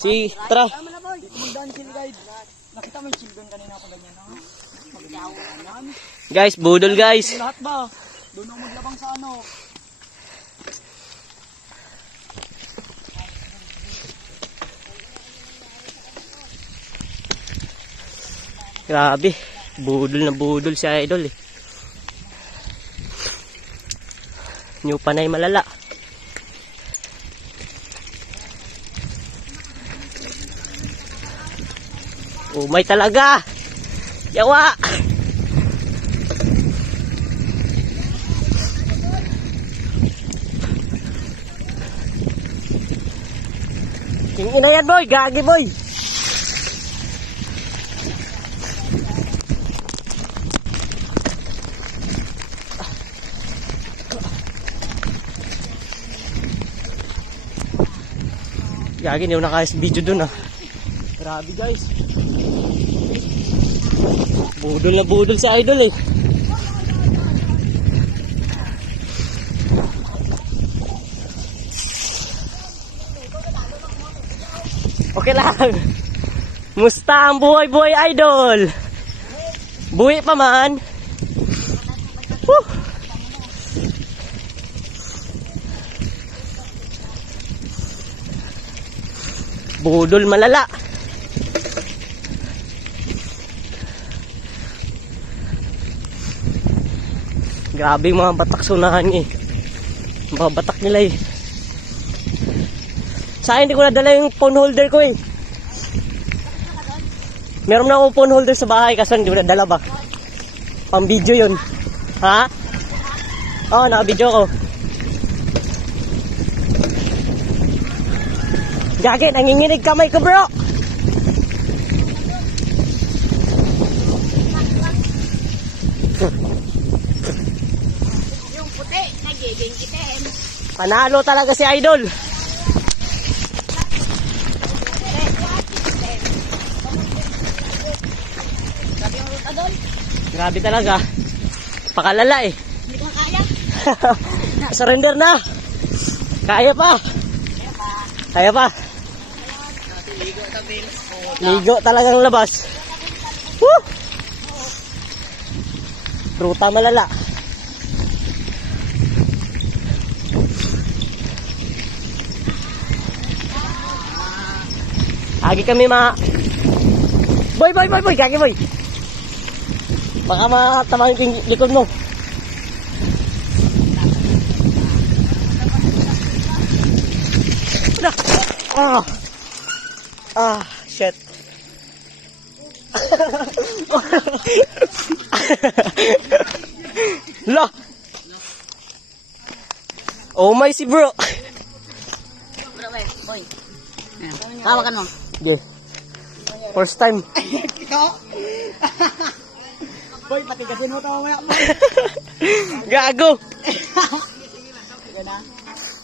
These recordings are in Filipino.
Si, tara. Tama na boy. Magdaan sila guide. Nakita mo yung children kanina pa ganyan, no? Magdaan. Guys, budol guys. Lahat ba? Doon ako maglabang sa ano. Grabe. Budol na budol si Idol eh. New panay malala. Umay talaga. Yawa. Tingin na yan boy. Gagi boy. Gagi, hindi ko nakayos video dun ah. Grabe guys. Budol na budol sa Idol eh. Okay lang. Musta ang buhay-buhay Idol? Buhay pa man. Woo! Budol malala. Grabe yung mga batak sunahan eh. Mga batak nila eh. Sa akin hindi ko nadala yung phone holder ko eh. Meron na akong phone holder sa bahay kaso hindi ko nadala ba. Pang video yun. Ha? Oo, naka-video ko. Gagi, nanginginig kamay ko bro. Yung puti, nagiging itim. Panalo talaga si Idol. Sabi yung ruta doon, Grabe talaga. Pakalala eh. hindi ko kaya. Surrender na. Kaya pa. Kaya pa. Ligo talagang labas. Woo! Ruta malala. Agi kami Boy, gagi boy. Baka matama yung likod mo. Shit. La. Oh my si bro. Bro, boy. Hawakan mo. Okay. First time. Boy, patigasin mo ito mamaya. Gago. Sige na.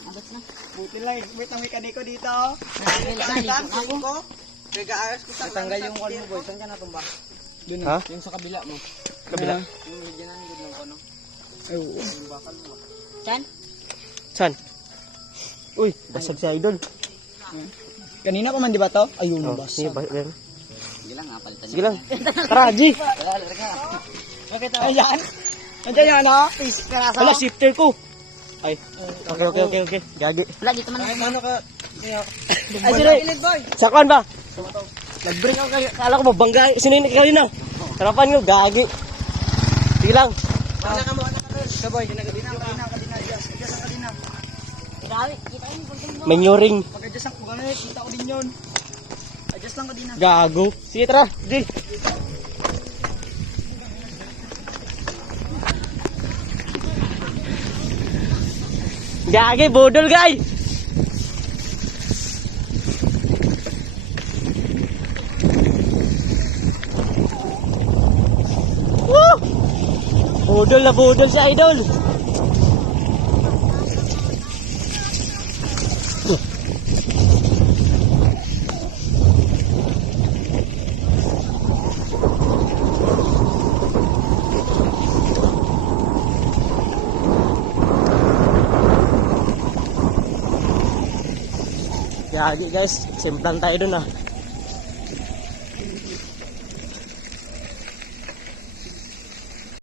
Abot na. Buti lang. Wait na may kaniko dito. Ako. Nag-aaras ko sa tanggal yung wall mo boy. Saan ka natumba? Doon Ha? yung sa kabila mo. Kabila. Yung medyo na nilid ng ano. Ay, oo. Yung bakal mo. Chan? Saan? Uy, basag si Idol. Kanina pa man di ba to? Ayun, Oh, basag. Sige lang, palitan sige lang. Tara, G. Okay, ayan. Andiyan yung ano? Please, karaso. Wala, shifter ko. Ay. Okay. Gagi. Wala, dito man. Ay, mano ka? Ay, sino? boy. Sakwan ba? Nag-bring ako kayo. Kala ko mabangga. Sininig kayo na. Harapan nyo, gagi. Sige lang. Wala ka mo, anak ka. Sa boy, kadina. Adjust ang kadina. Grabe, kita yun. Pagdang mo. May new ring. Pag-adjust ang kugana, kita ko din yun. Adjust lang kadina. Gago. Sige, tara. G. Gagi, budol guys. Woo! Budol na budol si Idol. Yagi guys, simplan tayo dun ah.